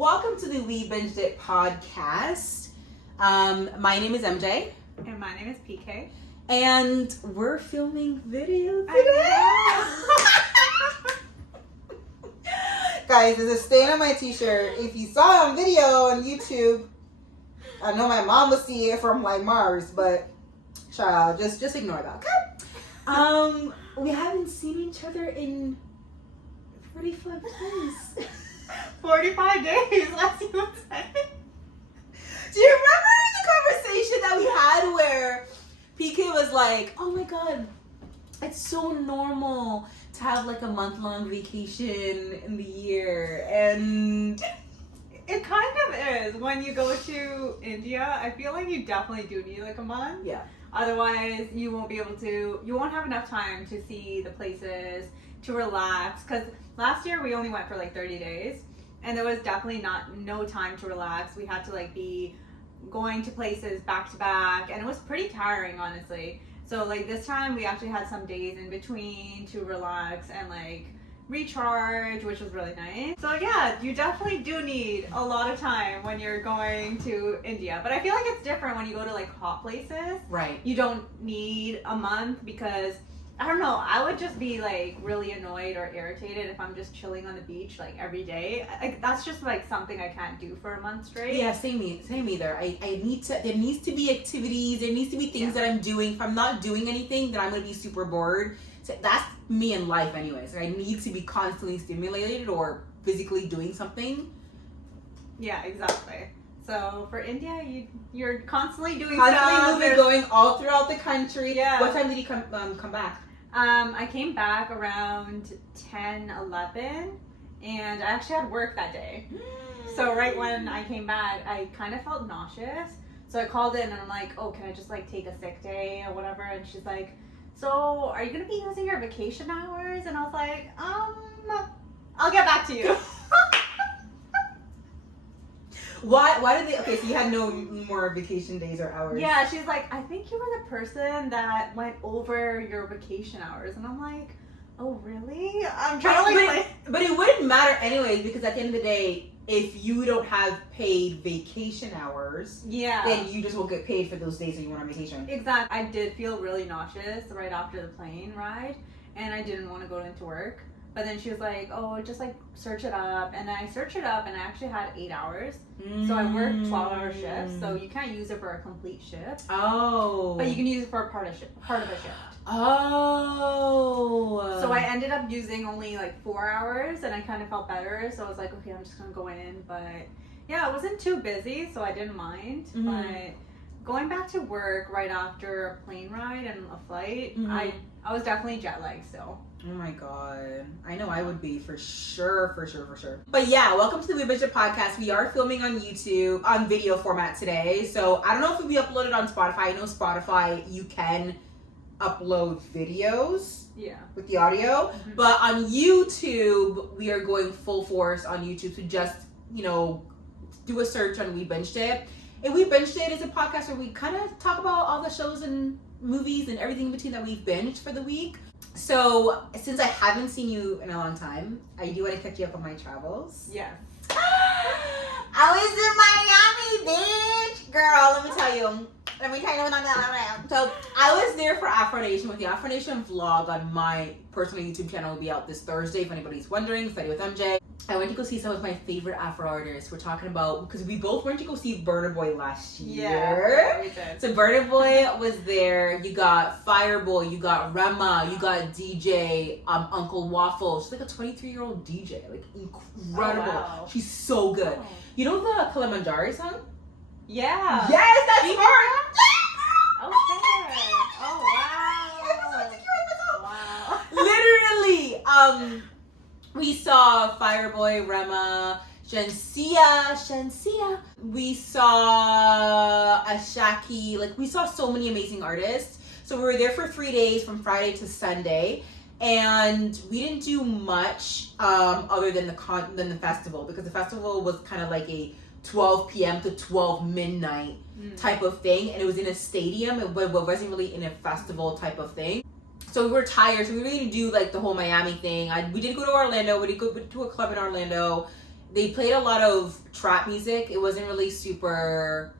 welcome to the We Binged It podcast. My name is MJ. And my name is PK. And we're filming video today. Guys, there's a stain on my t-shirt. If you saw it on video on YouTube, I know my mom will see it from like Mars, but child, just ignore that, okay? We haven't seen each other in 45 days. 45 days, let's see what's happening. Do you remember the conversation that we had where PK was like, oh my god, it's so normal to have like a month-long vacation in the year, and it kind of is. When you go to India, I feel like you definitely do need like a month. yeah. Otherwise, you won't have enough time to see the places, to relax. Because last year we only went for like 30 days, and there was definitely no time to relax. We had to like be going to places back to back, and it was pretty tiring, honestly. So like this time we actually had some days in between to relax and like recharge, which was really nice. So yeah, you definitely do need a lot of time when you're going to India. But I feel like it's different when you go to like hot places. Right. You don't need a month because I don't know, I would just be like really annoyed or irritated if I'm just chilling on the beach like every day. That's just like something I can't do for a month straight. Yeah, same either. I need to, there needs to be activities, there needs to be things that I'm doing. If I'm not doing anything, then I'm going to be super bored. So that's me in life anyways. I need to be constantly stimulated or physically doing something. Yeah, exactly. So for India, you're constantly doing stuff. Moving, going all throughout the country. Yeah. What time did you come back? I came back around 10, 11, and I actually had work that day. So right when I came back, I kind of felt nauseous. So I called in and I'm like, oh, can I just like take a sick day or whatever? And she's like, so are you going to be using your vacation hours? And I was like, I'll get back to you. Why did they? Okay, so you had no more vacation days or hours. Yeah, she's like, I think you were the person that went over your vacation hours. And I'm like, oh, really? I'm trying to like... But it wouldn't matter anyways, because at the end of the day, if you don't have paid vacation hours, then you just won't get paid for those days that you went on vacation. Exactly. I did feel really nauseous right after the plane ride, and I didn't want to go into work. But then she was like, oh, just like search it up. And I searched it up and I actually had 8 hours. So I worked 12-hour shifts. So you can't use it for a complete shift. Oh. But you can use it for a part of a shift. Oh. So I ended up using only like 4 hours and I kind of felt better. So I was like, okay, I'm just going to go in. But yeah, it wasn't too busy, so I didn't mind. Mm-hmm. But going back to work right after a plane ride and a flight, I was definitely jet lagged still. Oh my god. I know I would be for sure. But yeah, welcome to the We Binged It podcast. We are filming on YouTube on video format today. So I don't know if we uploaded on Spotify. I know Spotify, you can upload videos with the audio. Mm-hmm. But on YouTube, we are going full force on YouTube to just, do a search on We Binged It. And We Binged It is a podcast where we kind of talk about all the shows and movies and everything in between that we've binged for the week. So, since I haven't seen you in a long time, I do want to catch you up on my travels. Yeah. I was in Miami, bitch! Girl, let me tell you. So, I was there for Afro Nation with the Afro Nation vlog on my personal YouTube channel. Will be out this Thursday, if anybody's wondering. Study with MJ. I went to go see some of my favorite Afro artists. We're talking about, because we both went to go see Burna Boy last year. Yeah, we did. So Burna Boy was there. You got Fireboy, you got Rema, you got DJ Uncle Waffle. She's like a 23-year-old DJ, like incredible. Oh, wow. She's so good. Oh. You know the Kilimanjaro song? Yeah. Yes, that's her. Okay. Oh wow. Literally. We saw Fireboy, Rema, Shensia. We saw Ashaki. Like, we saw so many amazing artists. So we were there for 3 days, from Friday to Sunday. And we didn't do much other than the festival, because the festival was kind of like a 12 p.m. to 12 midnight type of thing. And it was in a stadium. It wasn't really in a festival type of thing. So we were tired, so we really didn't do like the whole Miami thing. We did go to Orlando. We did go to a club in Orlando. They played a lot of trap music. It wasn't really super,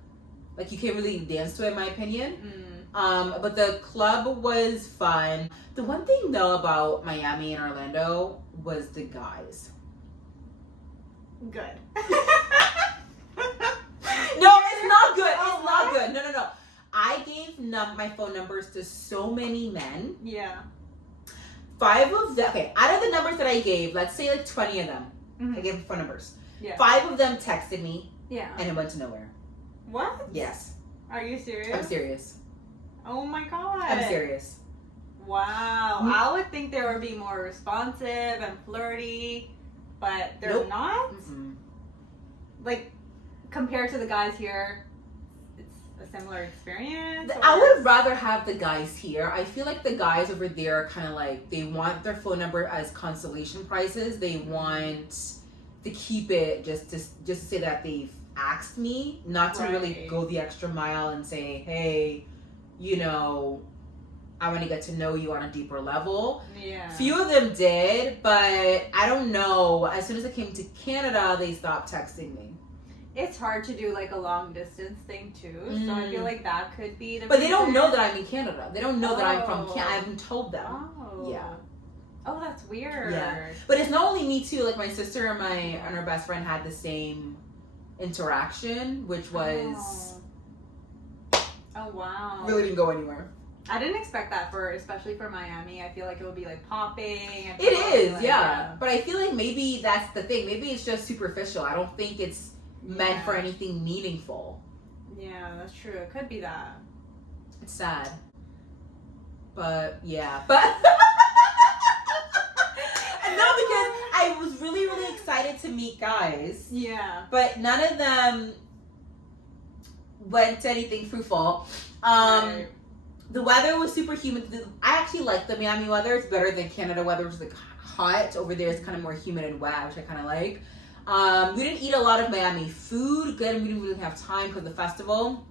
like, you can't really dance to it, in my opinion. But the club was fun. The one thing though about Miami and Orlando was the guys. Good. No, it's not good. It's not good. No. I gave my phone numbers to so many men. Yeah. 5 of them, okay, out of the numbers that I gave, let's say like 20 of them, I gave them phone numbers. Yeah. 5 of them texted me. Yeah. And it went to nowhere. What? Yes. Are you serious? I'm serious. Oh my god. I'm serious. Wow. I would think they would be more responsive and flirty, but they're not? Mm-mm. Like, compared to the guys here, it's a similar experience? I would rather have the guys here. I feel like the guys over there are kind of like, they want their phone number as consolation prizes. They want to keep it just to say that they've asked me, not to really go the extra mile and say, hey, you know, I want to get to know you on a deeper level. Yeah. Few of them did, but I don't know. As soon as I came to Canada, they stopped texting me. It's hard to do like a long distance thing too, so I feel like that could be the But they don't know that I'm in Canada. They don't know that I'm from Canada. I haven't told them. Oh. Yeah. Oh, that's weird. Yeah. But it's not only me too. Like my sister and her best friend had the same interaction, which was oh wow. really didn't go anywhere. I didn't expect that especially for Miami. I feel like it would be like popping. And It is, like, yeah. But I feel like maybe that's the thing. Maybe it's just superficial. I don't think it's meant for anything meaningful. Yeah, that's true. It could be that. It's sad. But yeah. But no, because I was really, really excited to meet guys. Yeah. But none of them went to anything fruitful. Right. The weather was super humid. I actually like the Miami weather. It's better than Canada weather, which is like hot. Over there, it's kind of more humid and wet, which I kind of like. We didn't eat a lot of Miami food. Good, we didn't really have time because of the festival.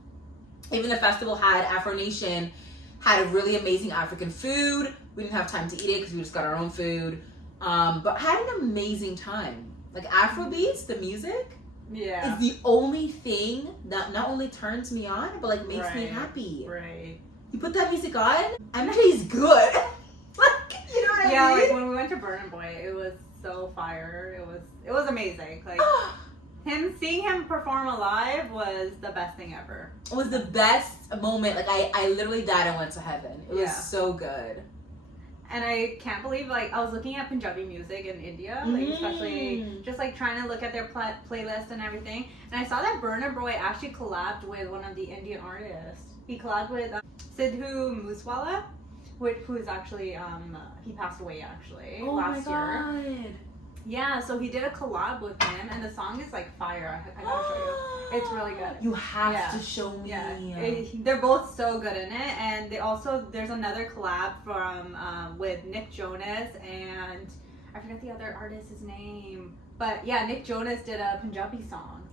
Even the festival had Afro Nation had a really amazing African food. We didn't have time to eat it because we just got our own food. But I had an amazing time. Like Afrobeats, the music, is the only thing that not only turns me on, but like makes me happy. Right. You put that music on, I'm he's good. Like, you know what I mean? Yeah, like when we went to Burna Boy, it was so fire. It was amazing. Like seeing him perform live was the best thing ever. It was the best moment. Like I literally died and went to heaven. It was so good. And I can't believe, like, I was looking at Punjabi music in India, like, especially just, like, trying to look at their playlist and everything. And I saw that Burna Boy actually collabed with one of the Indian artists. He collabed with Sidhu Moosewala, who's actually, he passed away, actually, last year. Yeah, so he did a collab with him, and the song is, like, fire. I gotta show you. It's really good. You have to show me. Yeah, they're both so good in it, and there's another collab from with Nick Jonas and I forget the other artist's name, but yeah, Nick Jonas did a Punjabi song,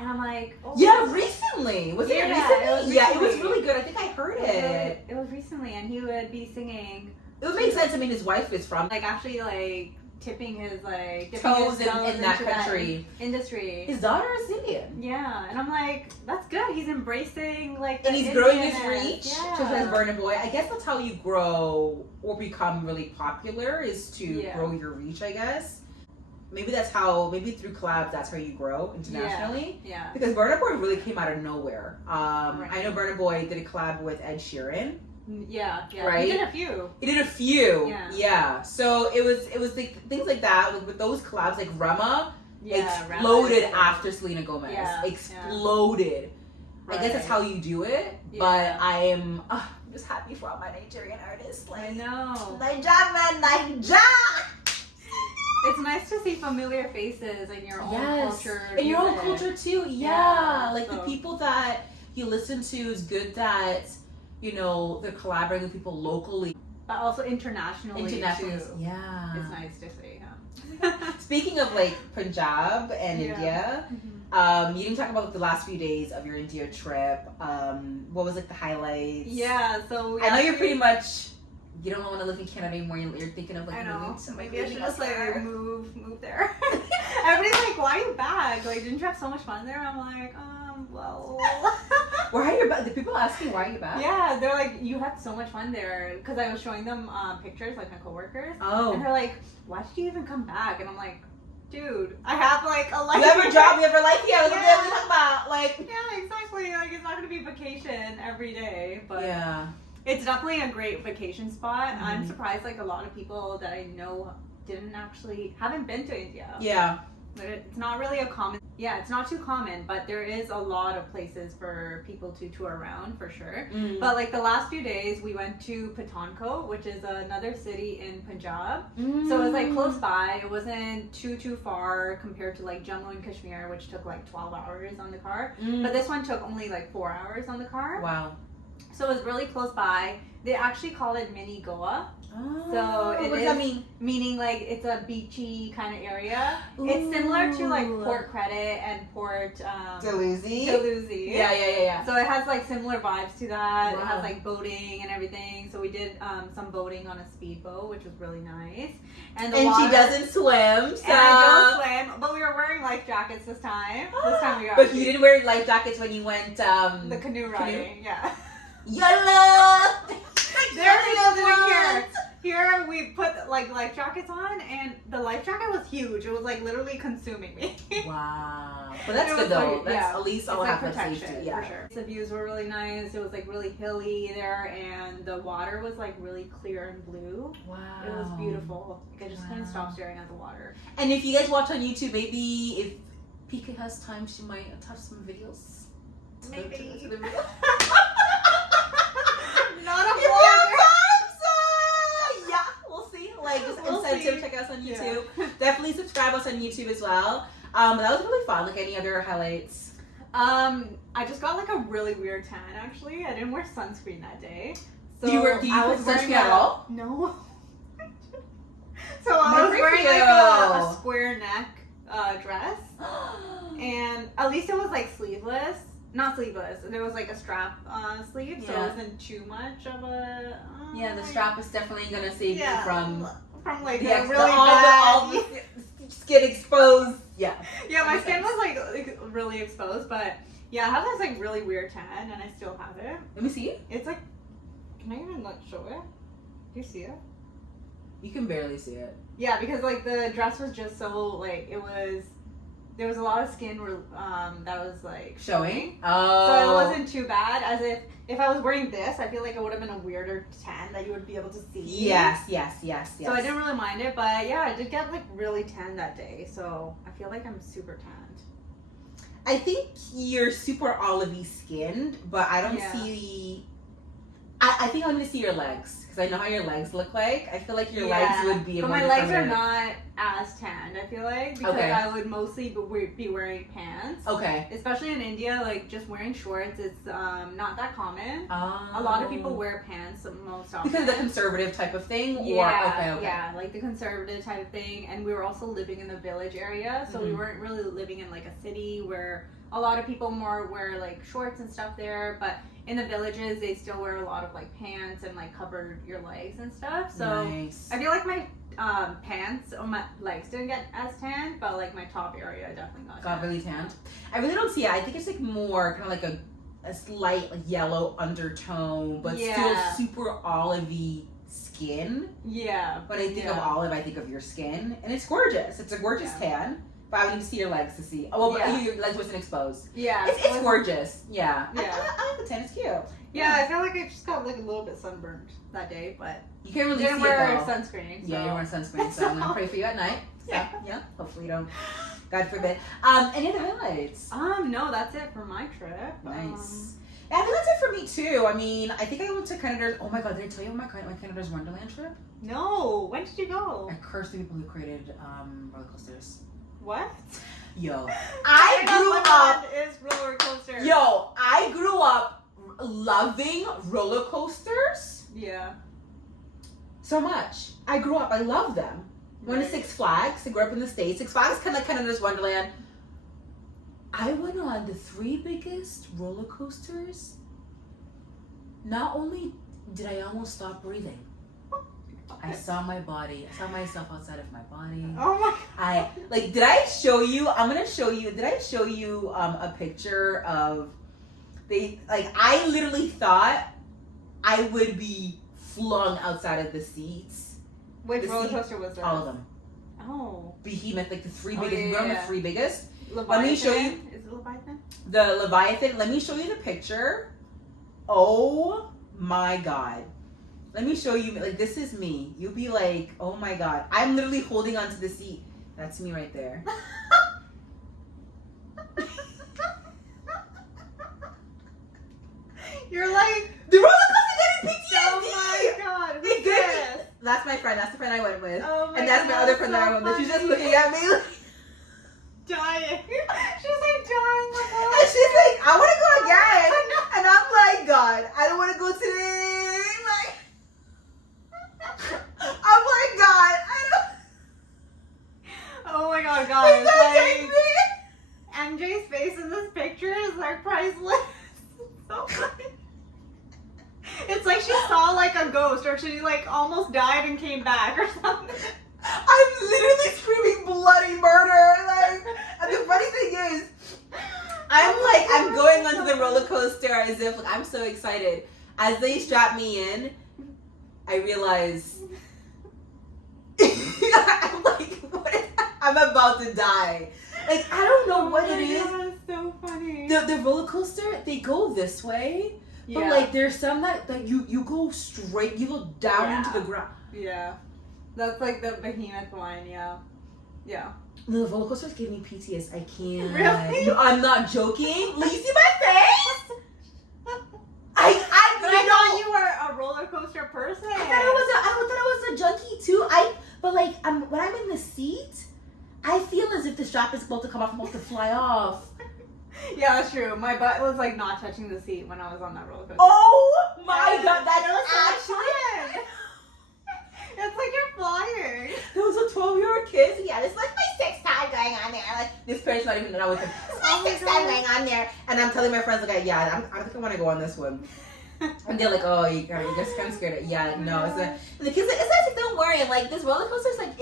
and I'm like, recently was it recently? It was really good. I think I heard it. It was recently, and he would be singing. It would make sense. I mean, his wife is from actually tipping his toes in that country industry. His daughter is Indian. Yeah, and I'm like, that's good. He's embracing and he's growing his reach. Just as Burna Boy. I guess that's how you grow or become really popular, is to grow your reach. I guess maybe through collabs that's how you grow internationally. Yeah. Because Burna Boy really came out of nowhere. I know Burna Boy did a collab with Ed Sheeran. Yeah. Right? He did a few. Yeah. So it was like things like that with those collabs, like Rema exploded after Selena Gomez. Exploded. I guess that's how you do it. But I'm just happy for all my Nigerian artists. I know. Naija. It's nice to see familiar faces in your own culture. In your own culture too. Yeah. Like the people that you listen to, is good that they're collaborating with people locally. But also internationally too. Yeah. It's nice to see, Speaking of Punjab and India, you didn't talk about the last few days of your India trip. What was the highlights? Yeah, so I know you're pretty much you don't want to live in Canada anymore. You're thinking of like I know. moving to Maybe I should just elsewhere. like move there. Everybody's like, why are you back? Like, didn't you have so much fun there? I'm like, well. Why are you back? The people asking why are you back? Yeah, they're like, you had so much fun there. Because I was showing them pictures, like my coworkers. Oh. And they're like, why did you even come back? And I'm like, dude, I have like a life. You have a job, you have a life here. Look Yeah. at what we're talking about. Like, Yeah, exactly. Like, it's not going to be vacation every day. But yeah. it's definitely a great vacation spot. Mm-hmm. I'm surprised like a lot of people that I know haven't been to India. Yeah. But it's not really it's not too common, but there is a lot of places for people to tour around for sure. Mm. But like the last few days we went to Pathankot, which is another city in Punjab. So it was like close by. It wasn't too far compared to like Jammu and Kashmir, which took like 12 hours on the car. But this one took only like 4 hours on the car. Wow. So it was really close by. They actually call it mini Goa. Oh, So what does that mean? Meaning like it's a beachy kind of area. Ooh. It's similar to like Port Credit and Port Dalhousie. Yeah. So it has like similar vibes to that. Wow. It has like boating and everything. So we did some boating on a speedboat, which was really nice. And she doesn't swim, so. And I don't swim, but we were wearing life jackets this time. This time we got. But you didn't wear life jackets when you went the canoe riding. Yeah. YOLO! There we go. Here. Here we put like life jackets on, and the life jacket was huge. It was like literally consuming me. Wow. But that's It good was though. like, That's yeah, at least it's I'll like have that protection safety. Yeah. for sure. The views were really nice. It was like really hilly there, and the water was like really clear and blue. Wow. It was beautiful. Like, I just couldn't stop staring at the water. And if you guys watch on YouTube, maybe if Pika has time, she might attach some videos. Maybe. To the video. Not a If you vlogger. have time, so yeah, we'll see. Like, just We'll incentive, see. check us on Yeah. YouTube. Definitely subscribe us on YouTube as well. That was really fun. Like, any other highlights? I just got like a really weird tan actually. I didn't wear sunscreen that day. So Do you I put was sunscreen wearing at all? No. So I was Good for wearing like you. a square neck dress. And at least it was like sleeveless. Not sleeveless. There was like a strap sleeve, so Yeah. it wasn't too much of a. Yeah, the strap is definitely gonna save you from like the the ex- really all bad. the skin exposed. Yeah. Yeah, my Makes skin sense. was like really exposed, but yeah, I have this like really weird tan, and I still have it. Let me see. It's like, can I even like show it? Do you see it? You can barely see it. Yeah, because like the dress was just so like there was a lot of skin that was like Showing? So Oh. it wasn't too bad. As if I was wearing this, I feel like it would have been a weirder tan that you would be able to see. Yes. So I didn't really mind it, but yeah, I did get like really tan that day. So I feel like I'm super tanned. I think you're super olivey skinned, but I don't Yeah. see. I think I'm gonna see your legs because I know how your legs look like. I feel like your legs would be. But my legs are not as tanned. I feel like because Okay. I would mostly be wearing pants. Okay. Especially in India, like just wearing shorts, it's not that common. Oh. A lot of people wear pants most often. because of the conservative type of thing. Yeah, Or, okay. yeah, like the conservative type of thing. And we were also living in the village area, so we Mhm. weren't really living in like a city where a lot of people more wear like shorts and stuff there. But in the villages, they still wear a lot of like pants and like cover your legs and stuff. So Nice. I feel like my pants or my legs didn't get as tan, but like my top area definitely got Got tan. really tanned. I really don't see it. I think it's like more kind of like a slight like yellow undertone, but Yeah. still super olivey skin. Yeah. When I think of Yeah. olive, I think of your skin, and it's gorgeous. It's a gorgeous tan. But I would need to see your legs to see. Oh, well, Yeah. your legs wasn't exposed. Yeah. It's so gorgeous. Yeah. Yeah. I like the tan. It's cute. Yeah, I feel like I just got like a little bit sunburned that day, but You can't really didn't see it wear though. sunscreen. So. Yeah, you're wearing sunscreen, so I'm gonna pray for you at night. So, yeah. Hopefully you don't. God forbid. Any other highlights? No, that's it for my trip. Nice. Yeah, I think that's it for me too. I mean, I think I went to Canada's. Oh my God, did I tell you about my Canada's Wonderland trip? No, when did you go? I cursed the people who created roller coasters. What? Yo, I grew up. Is roller coaster. Yo, I grew up loving roller coasters Yeah. so much. I grew up. I love them. Went to Right. Six Flags. I grew up in the States. Six Flags is kind of like Canada's Wonderland. I went on the 3 biggest roller coasters. Not only did I almost stop breathing, I saw my body. I saw myself outside of my body. Oh my God. Did I show you? I'm gonna show you. Did I show you a picture of I literally thought I would be flung outside of the seats. Which roller coaster was that? All of them. Oh. Behemoth, like the three Oh, biggest. yeah, We're on the yeah. three biggest. Leviathan? Let me show you. Is it Leviathan? The Leviathan. Let me show you the picture. Oh my God. Let me show you. Like, this is me. You'll be like, oh my God. I'm literally holding onto the seat. That's me right there. You're like, The roller coaster gave me PTSD. oh my God. Who's It gave me- this? That's my friend. That's the friend I went with. Oh my And that's God, my other friend that I went with. She's just looking at me. Like, Dying. She's like dying. and she's like, I want to go again. And I'm like, God, I don't want to go today. Like, I'm like, God, I don't. Oh my God, Please guys. don't take Like, me. MJ's face in this picture is like priceless. So funny. It's like she saw like a ghost, or she like almost died and came back, or something. I'm literally screaming bloody murder. Like, and the funny thing is, I'm going onto the roller coaster as if like, I'm so excited. As they strap me in, I realize I'm like, what? I'm about to die. Like, I don't know what it is. God, it's so funny. The roller coaster, they go this way, but like there's some that you go straight, you go down into the ground. Yeah. That's like the behemoth one, yeah. Yeah. No, the roller coasters give me PTSD. I can't. Really? No, I'm not joking. Like, you see my face? But I thought you were a roller coaster person. I thought I was a junkie too. But like when I'm in the seat, I feel as if the strap is about to come off, I'm about to fly off. Yeah, that's true. My butt was like not touching the seat when I was on that roller coaster. Oh my God, It that's was so actually. fun. It's like you're flying. There was a 12-year-old kid. Yeah, this is like my sixth time going on there. Like, this parent's not even know with him. This is my sixth time going on there. And I'm telling my friends, like, yeah, I don't think I want to go on this one. And they're like, oh, you're just kind of scared. Yeah, no. It's and the kids like, it's like, don't worry. Like, this roller coaster is like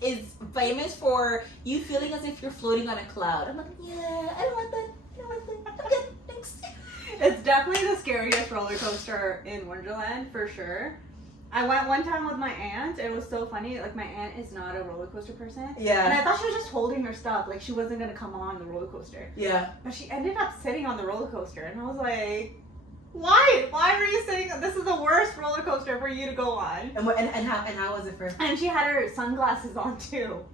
is famous for you feeling as if you're floating on a cloud. I'm like, yeah, I don't want that. I'm good. Thanks. It's definitely the scariest roller coaster in Wonderland for sure. I went one time with my aunt. It was so funny. Like, my aunt is not a roller coaster person. Yeah. And I thought she was just holding her stuff. Like, she wasn't going to come on the roller coaster. Yeah. But she ended up sitting on the roller coaster. And I was like, why? Why were you sitting? This is the worst roller coaster for you to go on. And how was it for? And she had her sunglasses on, too.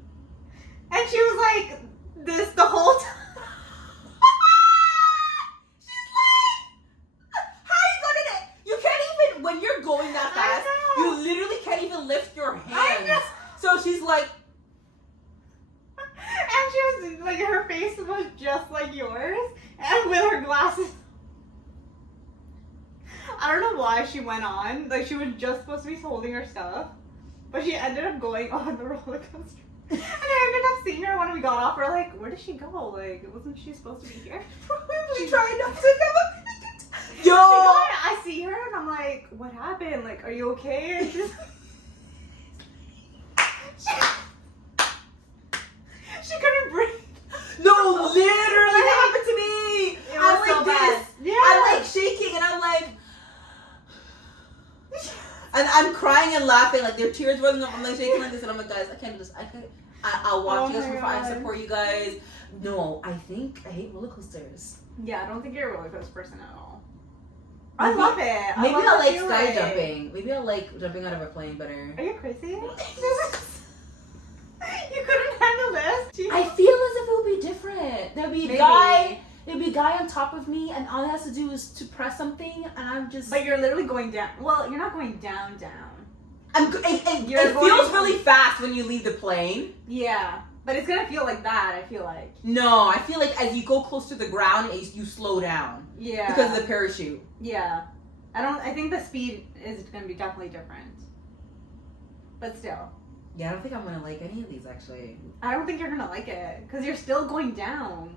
And she was like, this the whole time. When you're going that fast, you literally can't even lift your hands. So she's like, and she was like, her face was just like yours, and with her glasses. I don't know why she went on. Like, she was just supposed to be holding her stuff, but she ended up going on the roller coaster. And I ended up seeing her when we got off. We're like, where did she go? Like, wasn't she supposed to be here? probably trying not to come. Yo! I see her and I'm like, what happened? Like, are you okay? And she's she couldn't breathe. No, literally that happened to me. It I'm was like so this. bad. Yeah. I'm like shaking and I'm like, and I'm crying and laughing. Like, there are tears rolling up. I'm like shaking like this and I'm like, guys, I can't do this. I'll watch you guys for fun. I support you guys. No, I hate roller coasters. Yeah, I don't think you're a roller coaster person at all. Maybe, I love it. Maybe love I like the sky feeling. jumping. Maybe I like jumping out of a plane better. Are you crazy? You couldn't handle this? I feel as if it would be different. There'd be a guy. There'd be a guy on top of me, and all he has to do is to press something, and I'm just. But you're literally going down. Well, you're not going down. It feels really fast when you leave the plane. Yeah, but it's gonna feel like that. I feel like. No, I feel like as you go close to the ground, you slow down. Yeah. Because of the parachute. Yeah, I think the speed is gonna be definitely different. But still. Yeah, I don't think I'm gonna like any of these actually. I don't think you're gonna like it because you're still going down,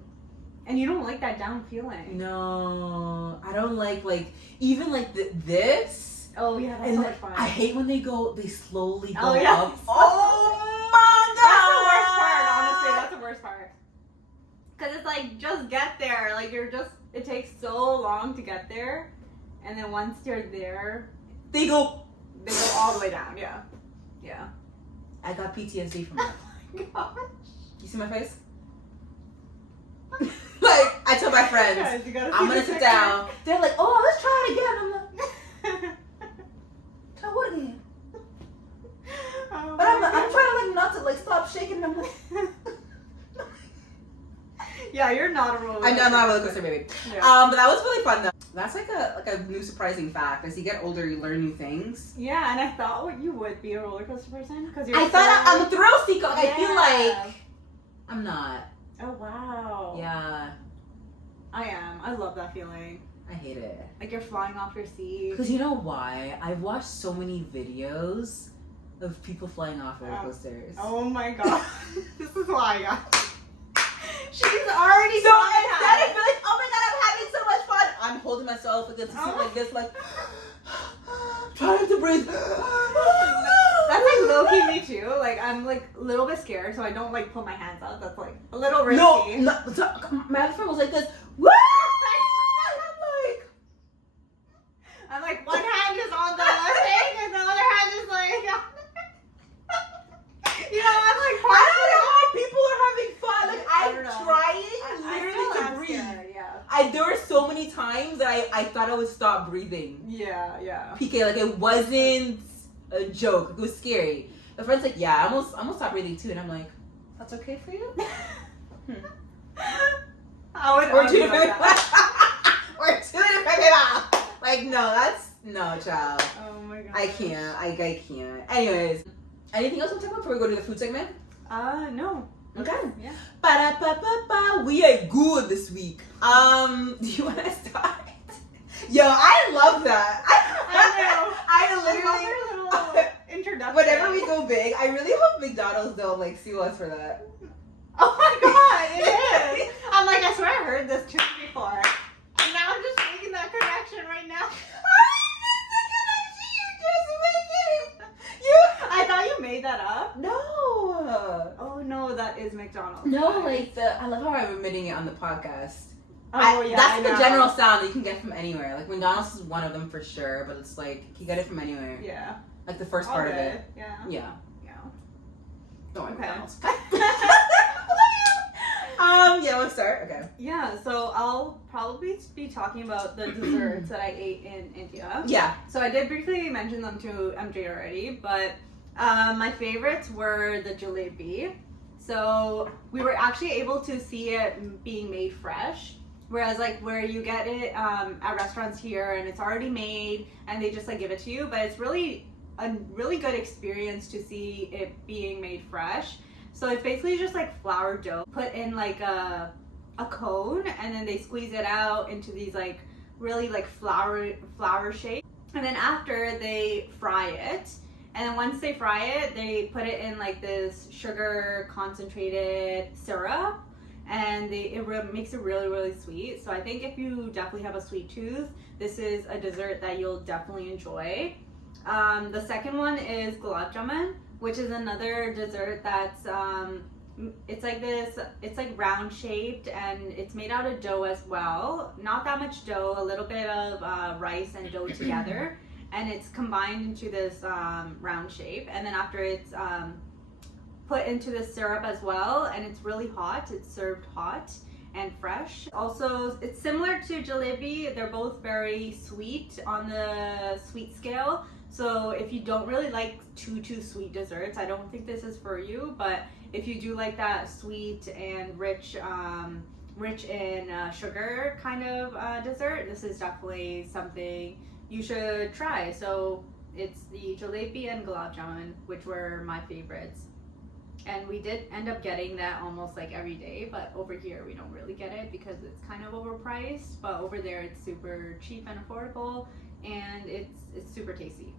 and you don't like that down feeling. No, I don't like even like this. Oh yeah, that's And so much fun. I hate when they slowly go Oh, yeah. up. Oh my god! That's the worst part. Cause it's like, just get there. Like it takes so long to get there, and then once you're there, They go all the way down. Yeah, yeah. I got PTSD from that. Oh my gosh. You see my face? Like, I tell my friends, Guys, you gotta I'm see gonna the sit picture. down. They're like, oh, let's try it again. I'm like, try what again? Oh But I'm my trying gosh. to like not to like stop shaking. I'm like, Yeah, you're not a roller coaster. I'm not a roller coaster baby. Yeah. But that was really fun though. That's like a new surprising fact. As you get older, you learn new things. Yeah, and I thought you would be a roller coaster person because you're. I thought I'm a thrill seeker. Like, I feel Yeah. like I'm not. Oh wow. Yeah, I am. I love that feeling. I hate it. Like you're flying off your seat. Because you know why? I've watched so many videos of people flying off roller coasters. Oh my god. This is why I got. She's already So instead of being like, oh my god, I'm having so much fun, I'm holding myself against the seat like this, like trying to breathe. That's like low-key me too. Like I'm like a little bit scared, so I don't like put my hands out. That's like a little risky. No, so, my other friend was like this. Woo! I'm like one hand is on the thing and the other hand is like you know, I'm like I don't know how people are having fun. Like I I'm don't know. trying literally to breathe. Yeah. There were so many times that I thought I would stop breathing. Yeah. PK, like it wasn't a joke. It was scary. My friend's like, yeah, I almost stopped breathing too, and I'm like, that's okay for you? We're two different. We're two different people. Like no, child. Oh my god. I can't. I can't. Anyways, anything else to talk about before we go to the food segment? No. Okay. Yeah. Ba-da-ba-ba-ba. We are good this week. Do you want to start? Yo, I love that. I literally. Little introduction. Whenever we go big, I really hope McDonald's don't like sue us for that. Oh my god, it is. I'm like, I swear I heard this tune before. And now I'm just making that connection right now. I thought you made that up. No. Oh no, that is McDonald's. No, like I love how I'm admitting it on the podcast. Oh yeah, That's I the know. general sound that you can get from anywhere. Like McDonald's is one of them for sure, but it's like you get it from anywhere. Yeah. Like the first All part of good. it. Yeah. Yeah. Don't worry, Okay. McDonald's. Yeah, let's start. Okay. Yeah, so I'll probably be talking about the desserts that I ate in India. Yeah. So I did briefly mention them to MJ already, but my favorites were the jalebi. So we were actually able to see it being made fresh, whereas like where you get it at restaurants here and it's already made and they just like give it to you, but it's really a really good experience to see it being made fresh. So it's basically just like flour dough put in like a cone, and then they squeeze it out into these like really like flour shape, and then after they fry it, and then once they fry it, they put it in like this sugar concentrated syrup, and it makes it really sweet. So I think if you definitely have a sweet tooth, this is a dessert that you'll definitely enjoy. The second one is gulab jamun, which is another dessert that's it's like round shaped, and it's made out of dough as well. Not that much dough, a little bit of rice and dough together, and it's combined into this round shape, and then after it's put into the syrup as well, and it's really hot. It's served hot and fresh. Also, it's similar to jalebi. They're both very sweet on the sweet scale. So if you don't really like too sweet desserts, I don't think this is for you. But if you do like that sweet and rich in sugar kind of dessert, this is definitely something you should try. So it's the jalebi and gulab jamun, which were my favorites. And we did end up getting that almost like every day, but over here we don't really get it because it's kind of overpriced. But over there it's super cheap and affordable, and it's super tasty.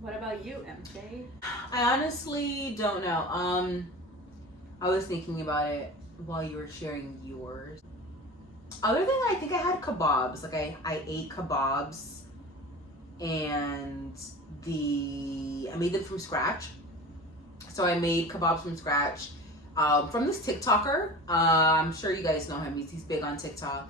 What about you, MJ? I honestly don't know. I was thinking about it while you were sharing yours. Other than that, I think I had kebabs. Like I ate kebabs and I made them from scratch. So I made kebabs from scratch from this TikToker. I'm sure you guys know him. He's big on TikTok,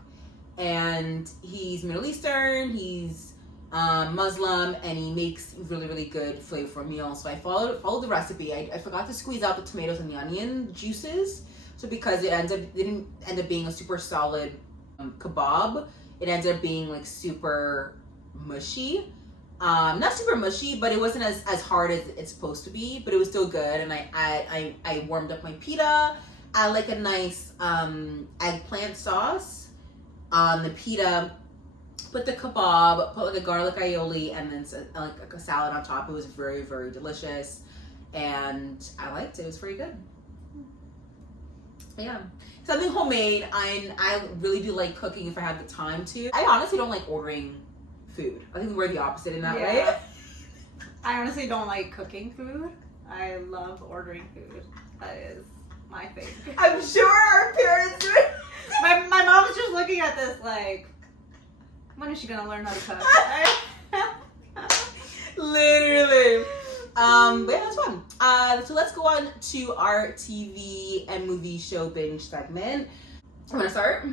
and he's Middle Eastern. He's Muslim, and he makes really, really good flavorful meals. So I followed the recipe. I forgot to squeeze out the tomatoes and the onion juices. So because didn't end up being a super solid kebab, it ended up being like super mushy. Not super mushy, but it wasn't as hard as it's supposed to be, but it was still good. And I warmed up my pita. I like a nice eggplant sauce on the pita. Put the kebab, put like a garlic aioli, and then like a salad on top. It was very, very delicious, and I liked it. It was pretty good. Yeah, something homemade. I really do like cooking if I have the time to. I honestly don't like ordering food. I think we're the opposite in that way. I honestly don't like cooking food. I love ordering food. That is my thing. I'm sure our parents. my mom's just looking at this like, when is she gonna learn how to cook? Literally. But yeah, that's fun. So let's go on to our TV and movie show binge segment. You wanna start?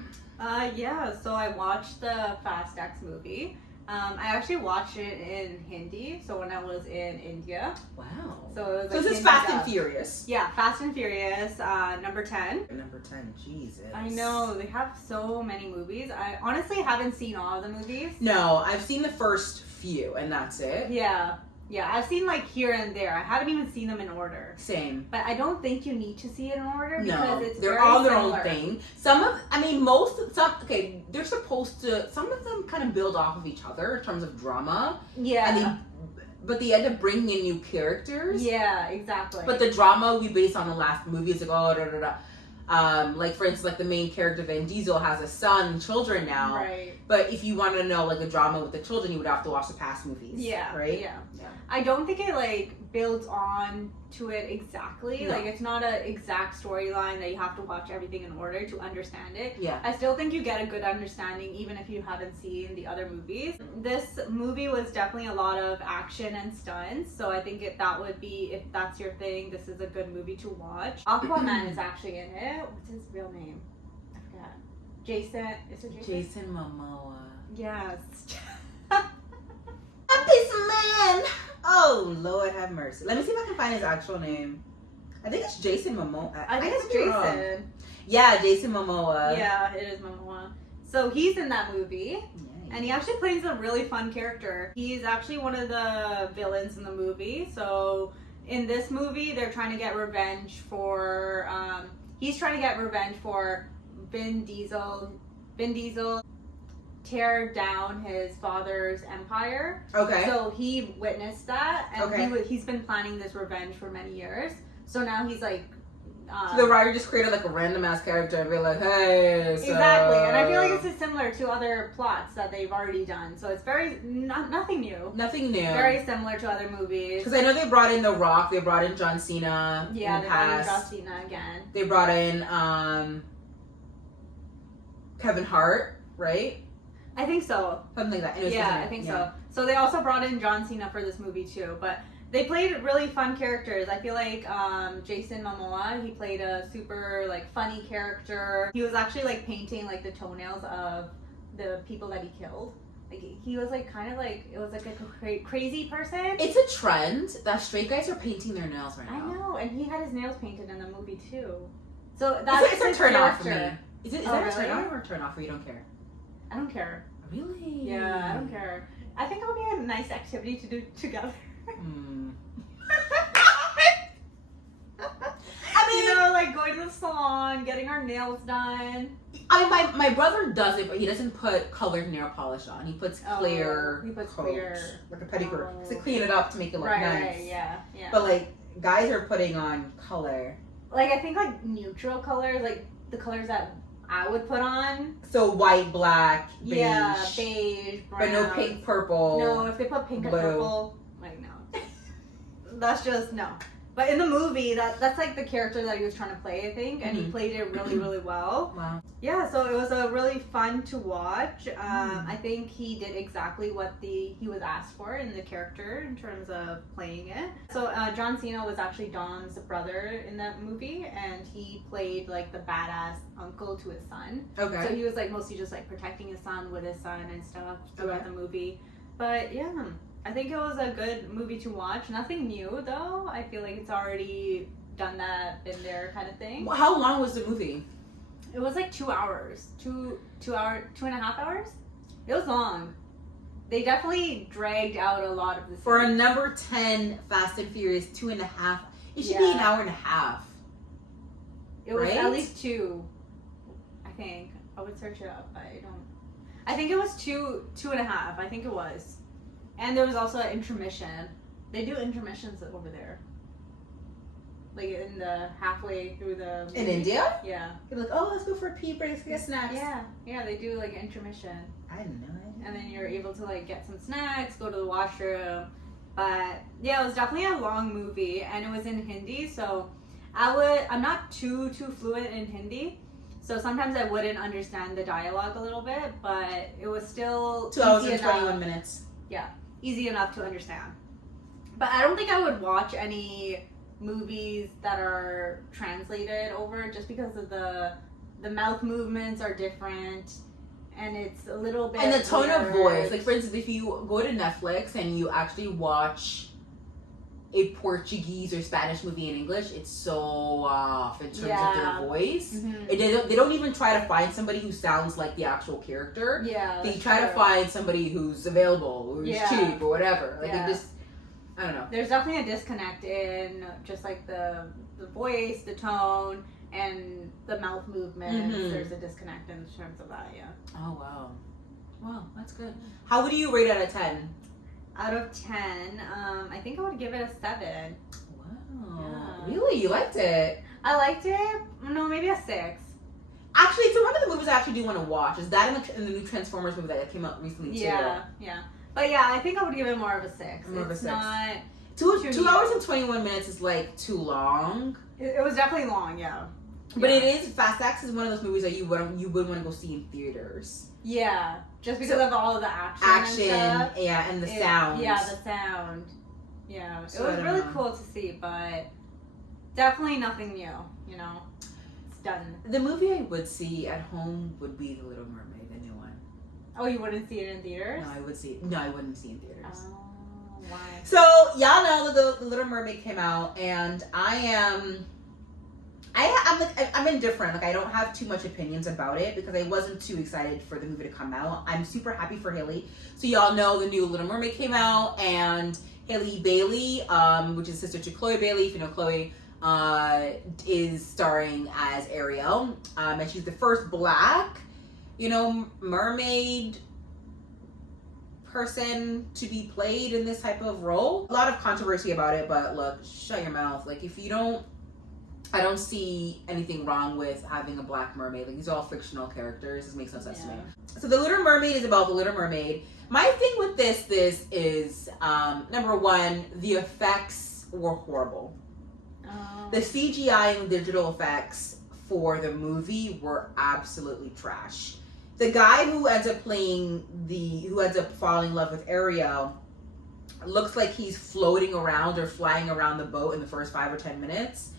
Yeah, so I watched the Fast X movie. I actually watched it in Hindi, so when I was in India. Wow. So it was like this is Hindi Fast dub. and Furious. Yeah, Fast and Furious, number 10. Number 10, Jesus. I know, they have so many movies. I honestly haven't seen all of the movies. No, I've seen the first few, and that's it. Yeah, I've seen like here and there. I haven't even seen them in order. Same. But I don't think you need to see it in order because it's they're very all their similar. own thing. They're supposed to, some of them kind of build off of each other in terms of drama. Yeah. But they end up bringing in new characters. Yeah, exactly. But the drama will be based on the last movie. It's like, oh, da da da. Like for instance, like the main character Vin Diesel has a son and children now. Right. But if you want to know like a drama with the children, you would have to watch the past movies. Yeah. Right. Yeah. I don't think it like builds on to it exactly. No. Like it's not an exact storyline that you have to watch everything in order to understand it. Yeah. I still think you get a good understanding even if you haven't seen the other movies. This movie was definitely a lot of action and stunts, so I think that would be, if that's your thing, this is a good movie to watch. Aquaman is actually in it. What's his real name? I forgot. Jason. Is it Jason? Jason Momoa. Yes. A piece of man. Oh, Lord have mercy. Let me see if I can find his actual name. I think it's Jason Momoa. I think it's could be wrong. Jason. Yeah, Jason Momoa. Yeah, it is Momoa. So he's in that movie. Yay. And he actually plays a really fun character. He's actually one of the villains in the movie. So in this movie, they're trying to get revenge for, he's trying to get revenge for Vin Diesel tear down his father's empire. Okay. So he witnessed that, and Okay. he's been planning this revenge for many years. So now he's like, So the writer just created like a random ass character and be like, hey, so... Exactly, and I feel like this is similar to other plots that they've already done. So it's very nothing new. Nothing new. Very similar to other movies. Because I know they brought in The Rock, they brought in John Cena. Yeah, in they the brought in past. John Cena again. They brought in Kevin Hart, right? I think so. Something like that. It was Yeah, something- I think yeah. so. So they also brought in John Cena for this movie too, but they played really fun characters. I feel like Jason Momoa, he played a super like funny character. He was actually like painting like the toenails of the people that he killed. Like he was like kind of like, it was like a crazy person. It's a trend that straight guys are painting their nails right I now. know, and he had his nails painted in the movie too. So that's It's a his turn off for me. character. Is that Oh, a turn really? on or a turn off, or you don't care? I don't care. Really? Yeah, I don't care. I think it would be a nice activity to do together. Hmm. I mean, you know, like going to the salon, getting our nails done. I mean, my brother does it, but he doesn't put colored nail polish on. He puts clear. He puts coat, clear. like a pedicure, Oh. to clean it up to make it look Right, nice. right, yeah. But like guys are putting on color. Like I think like neutral colors, like the colors that I would put on. So white, black, beige. Yeah, beige, brown. But no pink, purple. No, if they put pink blue. and purple, like no. That's just no. But in the movie, that's like the character that he was trying to play, I think, and he played it really, really well. Wow. Yeah, so it was a really fun to watch. I think he did exactly what he was asked for in the character in terms of playing it. So John Cena was actually Dom's brother in that movie, and he played like the badass uncle to his son. Okay. So he was like mostly just like protecting his son with his son and stuff throughout the movie. But yeah, I think it was a good movie to watch. Nothing new though. I feel like it's already done that, been there kind of thing. Well, how long was the movie? It was like 2 hours. 2.5 hours? It was long. They definitely dragged out a lot of the scenes. For a number 10 Fast and Furious 2.5, it should be an hour and a half. It was at least 2, I think. I would search it up, but I think it was 2.5. I think it was. And there was also an intermission. They do intermissions over there. Like in the halfway through the movie. In India? Yeah. You're like, oh, let's go for a pee break, let's get snacks. Yeah, they do like intermission. I didn't know that. And then you're able to like get some snacks, go to the washroom. But yeah, it was definitely a long movie, and it was in Hindi, so I'm not too fluent in Hindi. So sometimes I wouldn't understand the dialogue a little bit, but it was still 2 hours and 21 minutes. Yeah, easy enough to understand. But I don't think I would watch any movies that are translated over just because of the mouth movements are different, and it's a little bit and the tone weird. of voice. Like for instance, if you go to Netflix and you actually watch a Portuguese or Spanish movie in English, it's so off in terms of their voice. They don't even try to find somebody who sounds like the actual character. Yeah, they try to find somebody who's available, who's cheap or whatever. Like it just, I don't know. There's definitely a disconnect in just like the voice, the tone, and the mouth movements. There's a disconnect in terms of that. Yeah. Oh wow, wow, that's good. How would you rate out of 10? Out of 10, I think I would give it a 7. Wow. Yeah. Really? You liked it? I liked it. No, maybe a 6. Actually, it's one of the movies I actually do want to watch. Is that in the new Transformers movie that came out recently too? Yeah. But yeah, I think I would give it more of a 6. More of a 6. Not 2 hours and 21 minutes is like too long. It was definitely long, yeah. But it is, Fast X is one of those movies that you would want to go see in theaters. Yeah, just because of all of the action and stuff. Yeah, and the sound. Yeah, the sound. Yeah, so it was really cool to see, but definitely nothing new, you know? It's done. The movie I would see at home would be The Little Mermaid, the new one. Oh, you wouldn't see it in theaters? No, I wouldn't see it in theaters. Oh, why? So, y'all know that the Little Mermaid came out, and I'm indifferent. Like, I don't have too much opinions about it because I wasn't too excited for the movie to come out. I'm super happy for Hailee. So y'all know the new Little Mermaid came out, and Hailee Bailey, which is sister to Chloe Bailey, if you know Chloe, is starring as Ariel. And she's the first black, mermaid person to be played in this type of role. A lot of controversy about it, but look, shut your mouth. Like, I don't see anything wrong with having a black mermaid. Like, these are all fictional characters. This makes no sense to me. So The Little Mermaid is about the Little Mermaid. My thing with this is, number one, the effects were horrible. Oh. The CGI and digital effects for the movie were absolutely trash. The guy who ends up falling in love with Ariel looks like he's floating around or flying around the boat in the first 5 or 10 minutes.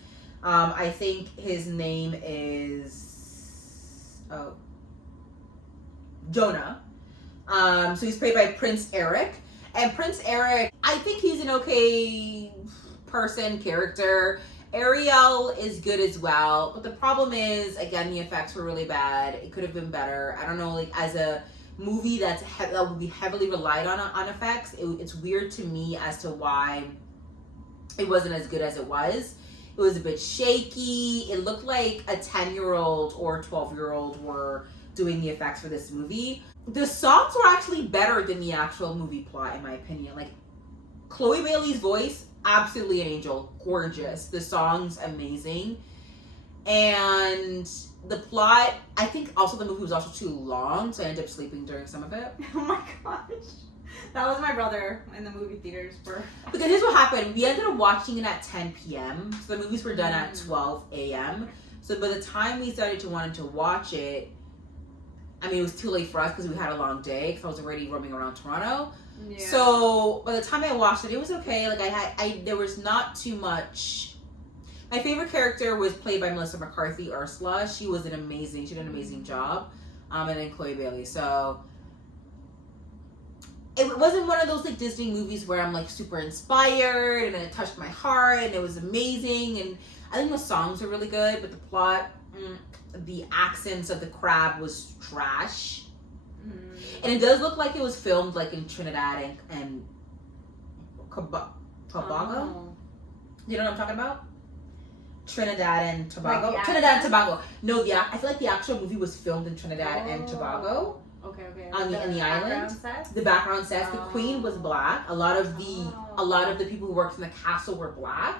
I think his name is Jonah. So he's played by Prince Eric. And Prince Eric, I think he's an okay character. Ariel is good as well. But the problem is, again, the effects were really bad. It could have been better. I don't know, like, as a movie that would be heavily relied on effects, it's weird to me as to why it wasn't as good as it was. It was a bit shaky. It looked like a 10-year-old or 12-year-old were doing the effects for this movie. The songs were actually better than the actual movie plot, in my opinion. Like, Chloe Bailey's voice, absolutely an angel. Gorgeous. The song's amazing. And the plot, I think also the movie was also too long, so I ended up sleeping during some of it. Oh my gosh. That was my brother in the movie theaters for. Because here's what happened. We ended up watching it at 10 p.m. So the movies were done at 12 a.m. So by the time we started to wanted to watch it, I mean, it was too late for us because we had a long day because I was already roaming around Toronto. Yeah. So by the time I watched it, it was okay. Like there was not too much. My favorite character was played by Melissa McCarthy, Ursula. She did an amazing job. And then Hailee Bailey. So it wasn't one of those like Disney movies where I'm like super inspired and it touched my heart and it was amazing. And I think the songs are really good, but the plot, the accents of the crab was trash. And it does look like it was filmed like in Trinidad and Tobago. Oh. You know what I'm talking about? Trinidad and Tobago. Like Trinidad and Tobago. No, I feel like the actual movie was filmed in Trinidad and Tobago. Okay. On the island. Sets? The background sets. The queen was black. A lot of the people who worked in the castle were black.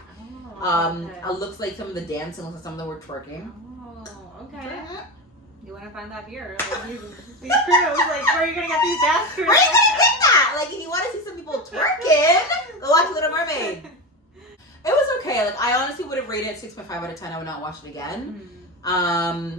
It looks like some of the dancing looks like some of them were twerking. Oh, okay. You want to find that here? Like, these crews, like, where are you gonna get these dance crews? Where are you gonna get that? Like, if you want to see some people twerking, go watch Little Mermaid. It was okay. Like, I honestly would have rated it 6.5 out of 10. I would not watch it again. I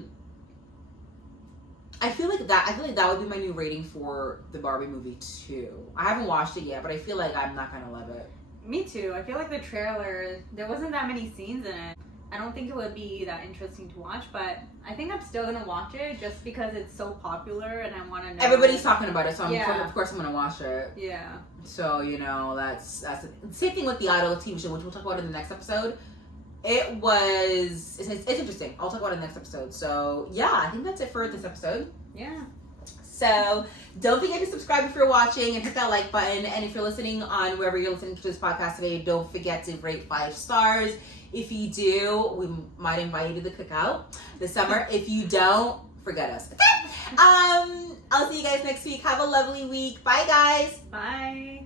feel like that would be my new rating for the Barbie movie too. I haven't watched it yet, but I feel like I'm not gonna love it. Me too. I feel like the trailer, there wasn't that many scenes in it. I don't think it would be that interesting to watch, but I think I'm still gonna watch it just because it's so popular and I want to know. Everybody's talking about it, so Yeah. Of course I'm gonna watch it. Yeah. So that's the same thing with the Idol TV show, which we'll talk about in the next episode. It's interesting. I'll talk about it in the next episode. So yeah, I think that's it for this episode. Yeah. So don't forget to subscribe if you're watching and hit that like button. And if you're listening on wherever you're listening to this podcast today, don't forget to rate 5 stars. If you do, we might invite you to the cookout this summer. If you don't, forget us. I'll see you guys next week. Have a lovely week. Bye, guys. Bye.